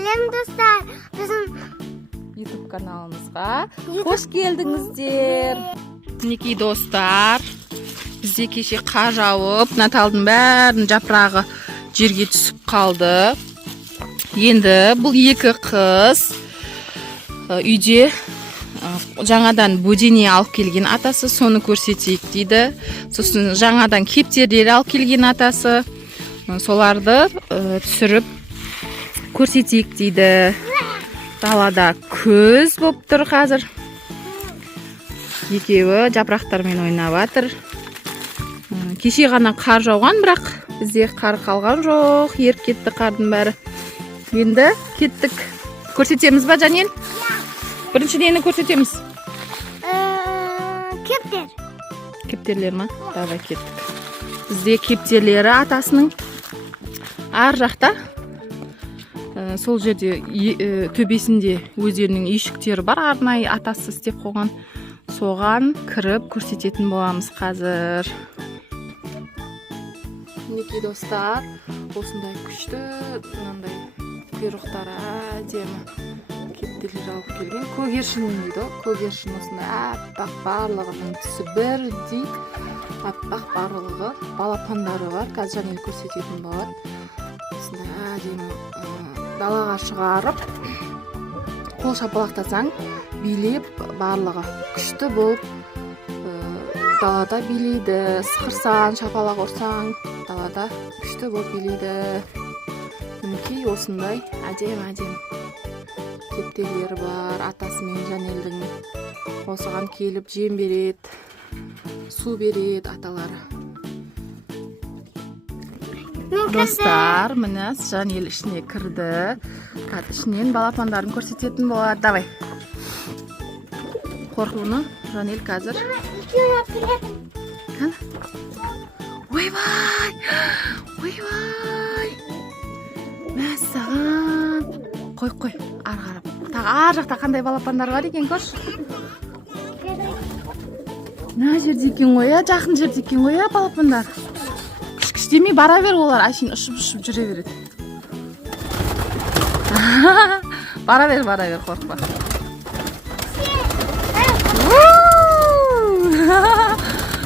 Сәлем достар, біздің YouTube каналымызға қош келдіңіздер. Мінекей достар, бізде кеше қар жауып, Наталдың бәрінің жапырағы жерге түсіп қалды. Енді бұл екі қыз үйде жаңадан бөдене алып келген атасы, соны көрсетейік дейді. Сосын жаңадан кептерлер алып келген атасы, соларды түсіріп көрсетейік дейді. Далада көз болып тұр қазір. Екеуі жапырақтармен ойнап жатыр. Кеше ғана қар жауған, бірақ бізде қар қалған жоқ. Еріп кетті қардың бәрі. Енді кеттік. Көрсетеміз ба, Жанел? Бірінші нені көрсетеміз? Кептер. Кептерлер ма? Давай кеттік. Бізде кептерлері атасының ар жақта. Сол жерде төбесінде өздерінің үйшіктері бар, арнайы атасы істеп қойған. Соған кіріп көрсететін боламыз қазір. Мінекей достар, осындай күшті, мынандай құйрықтары әдемі кептерлер алып келген. Көгершін дейді, көгершін осындай аппақ, барлығының түсі бірдей аппақ, барлығы балапандары бар. Қазір Жанел көрсететін болады. Осындай әдемі далаға шығарып, қол шапалақтасаң, билеп, барлығы күшті болып далада билейді. Сықырсан, шапалақ ұрсаң, далада күшті болып билейді. Мінекей осындай әдем кептерлері бар. Атасы мен Жанелдің осыған келіп жем береді, су береді аталары. Достар, міне Жанел ішіне кірді. Ішінен балапандарын көрсететін болады. Давай. Қорқуны Жанел қазір. Ойбай! Ойбай! Мәссаған! Қой, ары қарап. Тағы ар жақта қандай балапандар бар екен, көрші. Мына жерде екен ғой, жақын жерде екен ғой, балапандар. Демей бара бер, олар әшейін ұшып жүре береді. Бара бер, қорқпа.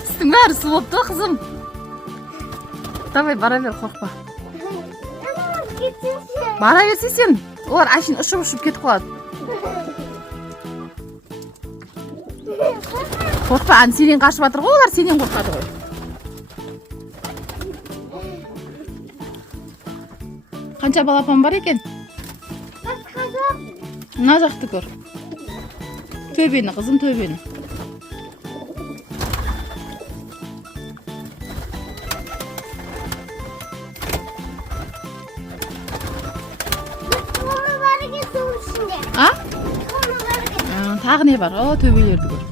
Үстің бәрі су болыпты, қызым. Давай, бара бер, қорқпа. Бара берсе сен, олар әшейін ұшып кетіп қалады. Қорқпа, сенен қашып жатыр ғой, олар сенен қорқады ғой. Қанша балапан бар екен? Мына жақты көр. Төбені, қызым, төбені. А? Тағы не бар? О, төбелерді көр.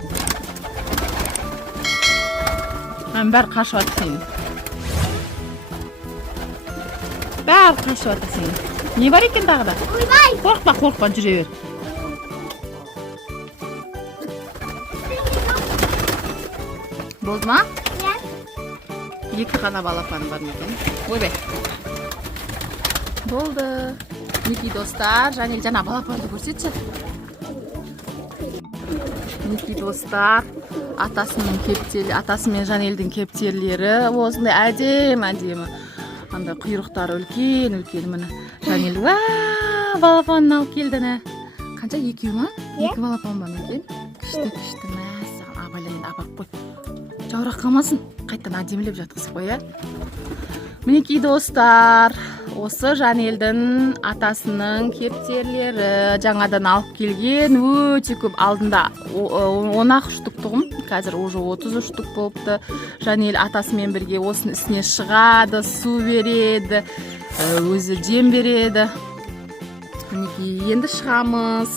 Бәрі қашып жатыр сенің. Бәрі қашып жатыр сенің. Не бар екен тағы да? Қорқпа, жүре бер. Болды ма? Екі ғана балапан бар екен. Ойбай. Болды. Мінекей достар, Жанел жаңа балапанды көрсетші. Мінекей достар, атасы мен Жанелдің кептерлері осындай әдемі. Анда құйрықтары үлкен, міне. Жанел, балапанын алып келді. Қанша, екеу ма? Екі балапан бар екен. Күшті, мәссаған, абайлайын, апарып қой. Жаурақ қалмасын, қайттан әдемілеп жатқызып қой, Мінекей достар, осы Жанелдің атасының кептерлері жаңадан алып келген, өте көп. Алдында 10 штук тұғым, қазір уже 30 штук болыпты. Жанел атасымен бірге осының үстіне шығады, су береді, өзі жем береді. Мінекей енді шығамыз.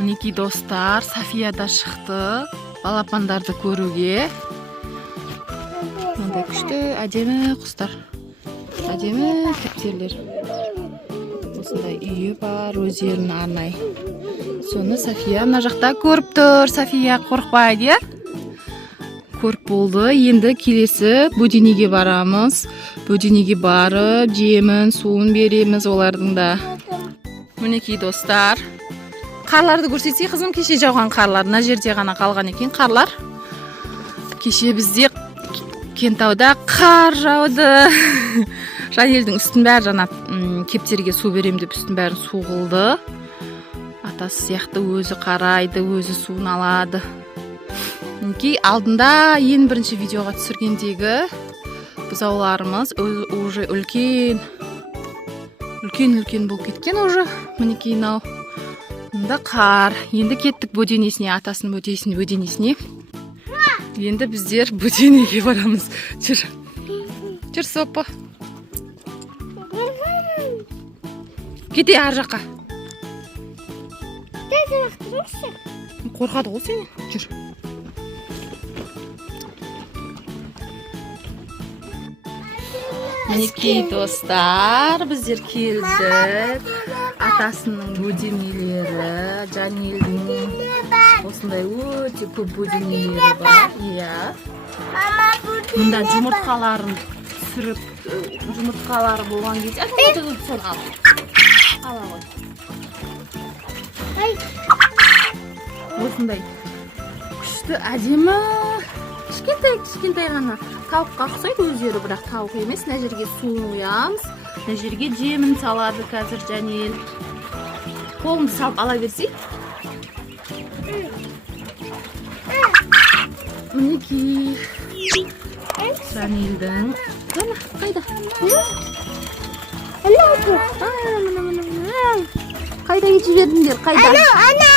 Мінекей достар, София да шықты балапандарды көруге. Мындай күшті, әдемі құстар. Әдемі кептерлер. Осындай үйі бар, өздерінің арнайы. Соны София мына жақта көріп тұр. София қорықпайды, көріп болды. Енді келесі бөденеге барамыз. Бөденеге барып, жемін, суын береміз олардың да. Мінекей достар. Қарларды көрсетсей, қызым, кеше жауған қарлар. Мына жерде ғана қалған екен қарлар. Кеше бізде Кентауда қар жауды. Жанелдің үстін бәрі жаңа кептерге су берем деп үстін бәрін су қылды. Атасы сияқты өзі қарайды, өзі суын алады. Мінекей алдында ең бірінші видеоға түсіргендегі бұзауларымыз уже үлкен болып кеткен уже. Мінекей мынау. Мұнда қар. Енді кеттік бөденесіне, атасының бөденесіне. Енді біздер бөденеге барамыз. Жүр, Соппа. Кете ар жаққа. Қорқады ғой сені. Жүр. Мінекей достар, біздер келдік. Атасының бөденелері, Жанелдің осындай өте көп бөденелері бар. Иә. Мұнда жұмыртқаларын түсіріп, жұмыртқалары болған кезде. Ала ғой. Осындай күшті, әдемі, кішкентай ғана тауыққа ұқсайды өздері, бірақ тауық емес. Мына жерге суын құямыз, мына жерге жемін салады қазір Жанел. Қолымды салып ала берсей. Мінекей Жанелдің. Қайда? Қайда кетіп жібердіңдер? Қайда? Ана.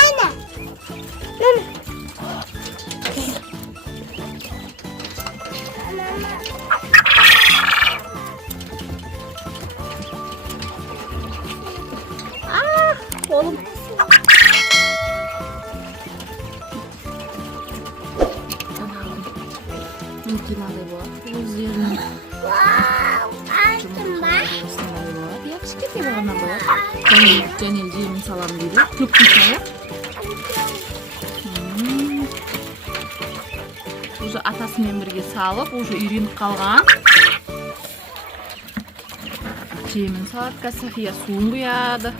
Қолым. Мінекей мынандай болады. Өздерінің осындай болады. Я кішкентай ғана болады. Жанел жемін салам дейді. Көптің салып. Уже атасымен бірге салып, уже үйреніп қалған. Жемін салады, София суын құяды.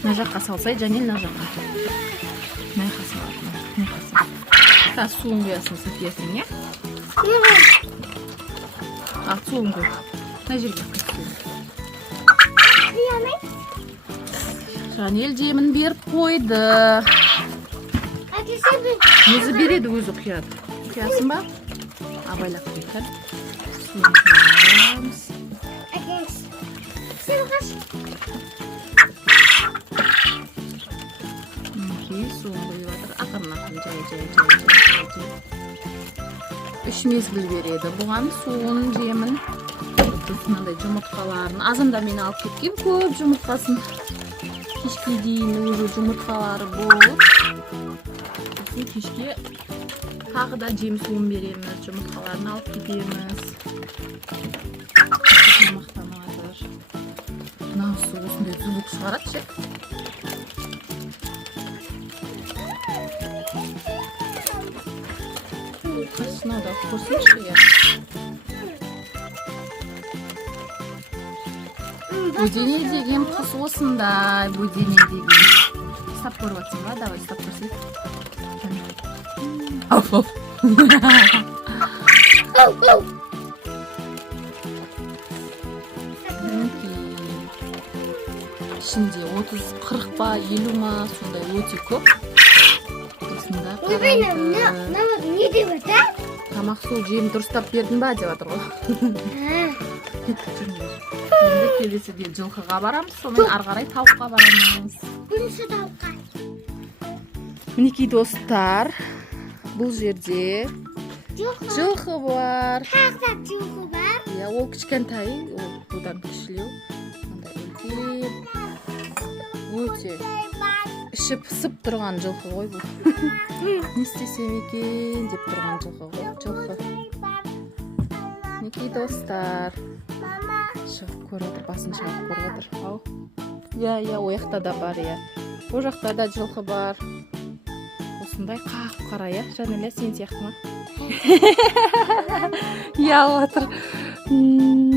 Мына жаққа салсай, Жанел мына жаққа. Мына жаққа салады. Суын құясын София сен, не? Суын құй. Мына жерге қайтсын. Жанел жемін беріп қойды. Өзі береді, өзі құяды. Құясын ба? Абайлап қойды. Суын құямыз. Суын құйып жатыр. Ақырын жай. 3 мезгіл береді. Бұған суын, жемін. Мынандай жұмыртқаларын. Азында мен алып кеткен көп жұмыртқасын. Кешке дейін уже жұмыртқалары болып. Кешке тағы да жем суын береміз. Жұмыртқаларын алып кетеміз. Тамақтанады. Мынау су осындай звук шығарады ше. Қасына да көрсеңші я. Бөдене деген құс осындай, бөдене деген. Стап көріп атсың ба? Давай, стап көрсек. Оп. Ішінде 30-40 ба, 50 ма, сондай өте көп. Осында қарайды. Не деп отыр? Тамақ сол жем дұрыстап бердің ба деп жатыр ғой. Енді келесіде жылқыға барамыз, сонымен ары қарай тауыққа барамыз. Бұнысы тауыққа. Мінекей достар, бұл жерде жылқы бар. Тағы жылқы бар. Иә, ол кішкентай, ол бұдан кішілеу. Мындай үлкен, өте іші пысып тұрған жылқы ғой бұл. Не істесем екен деп тұрған жылқы ғой. Жылқы. Мінекей достар. Шығып көріп отыр, басын шығып көріп отыр. Иә, ояқта да бар, иә. Бұл жақта да жылқы бар. Осындай қап-қара, иә? Жанелия, сен сияқты ма? Ұялып отыр.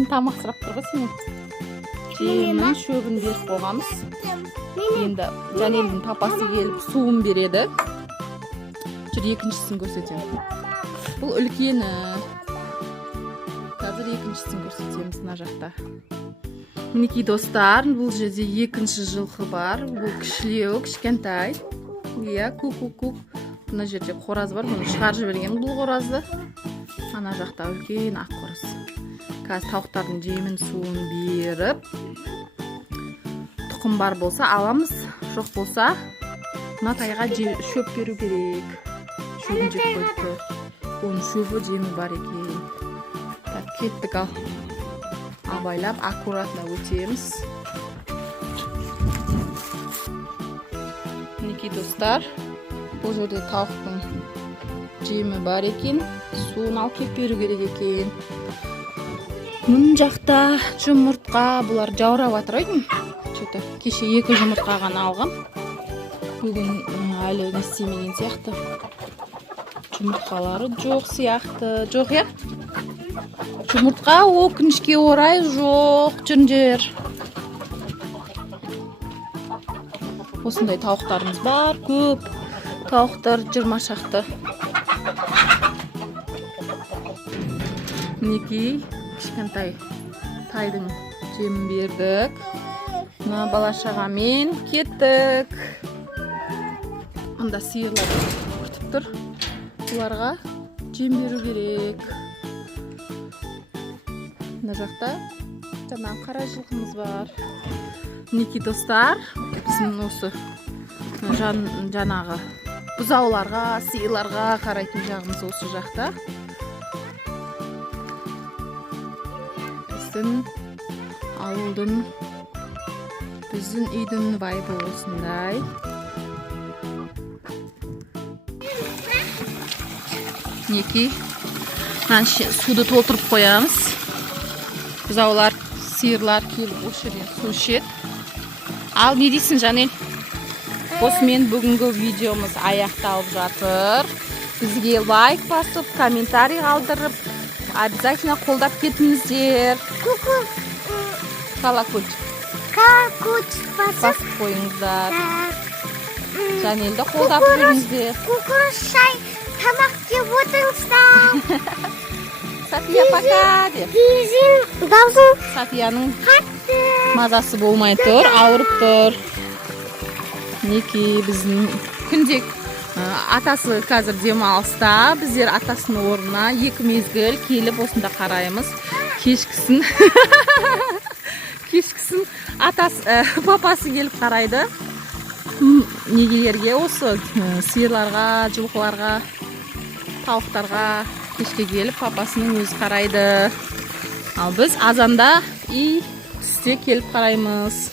Тамақ сұрап тұр ғой сенен. Жемін, шөбін беріп қойғанбыз. Енді Жанелдің папасы келіп суын береді. Жүр, екіншісін көрсетемін. Бұл үлкені. Қазір екіншісін көрсетеміз мына жақта. Мінекей достар, бұл жерде екінші жылқы бар. Бұл кішілеу, кішкентай. Иә, ку-ку-ку. Мына жерде қораз бар. Бұны шығарып жіберген бұл қоразды. Ана жақта үлкен ақ қораз. Қазір тауықтардың жемін суын беріп, тұқым бар болса аламыз, жоқ болса мына тайға шөп беру керек. Шөбін жеп қойыпты. Оның шөбі жемі бар екен. Так, кеттік ал. Абайлап, аккуратно өтеміз. Мінекей достар, бұл жерде тауықтың жемі бар екен. Суын алып кеп беру керек екен. Мұн жақта жұмыртқа, бұлар жаурап атыр ойдың. Кеше 2 жұмыртқа ғана алғам. Бүгін әлі не істемеген сияқты. Жұмыртқалары жоқ сияқты. Жоқ, я? Жұмыртқа өкінішке орай жоқ, жүріндер. Осындай тауықтарымыз бар, көп. Тауықтар 20 шақты. Мінекей кішкентай тайдың жемін бердік. Мына бала-шағамен кеттік. Анда сиырлар күтіп тұр. Бұларға жем беру керек. Мына жақта жаңа қара жылқымыз бар. Мінекей достар, біздің осы жаңағы бұзауларға, сиырларға қарайтын жағымыз осы жақта. Ауылдың, біздің үйдің вайбы осындай. Мінекей, суды толтырып қоямыз. Бұзаулар, сиырлар келіп осы жерден су ішеді. Ал не дейсің, Жанел? Осымен бүгінгі видеомыз аяқталып жатыр. Бізге лайк басып, комментарий қалдырып, обязательно қолдап кетіңіздер. Колокольчик басып қойыңыздар. Жанелді қолдап жүріңіздер. Шай тамақ жеп отырыңыздар. София пока деп. Софияның мазасы болмай тұр, ауырып тұр. Мінекей біздің күндек атасы қазір демалыста. Біздер атасының орнына 2 мезгіл келіп осында қараймыз. Кешкісін папасы келіп қарайды. Негелерге осы сиырларға, жылқыларға, тауықтарға кешке келіп папасының өзі қарайды. Ал біз азанда и түсте келіп қараймыз.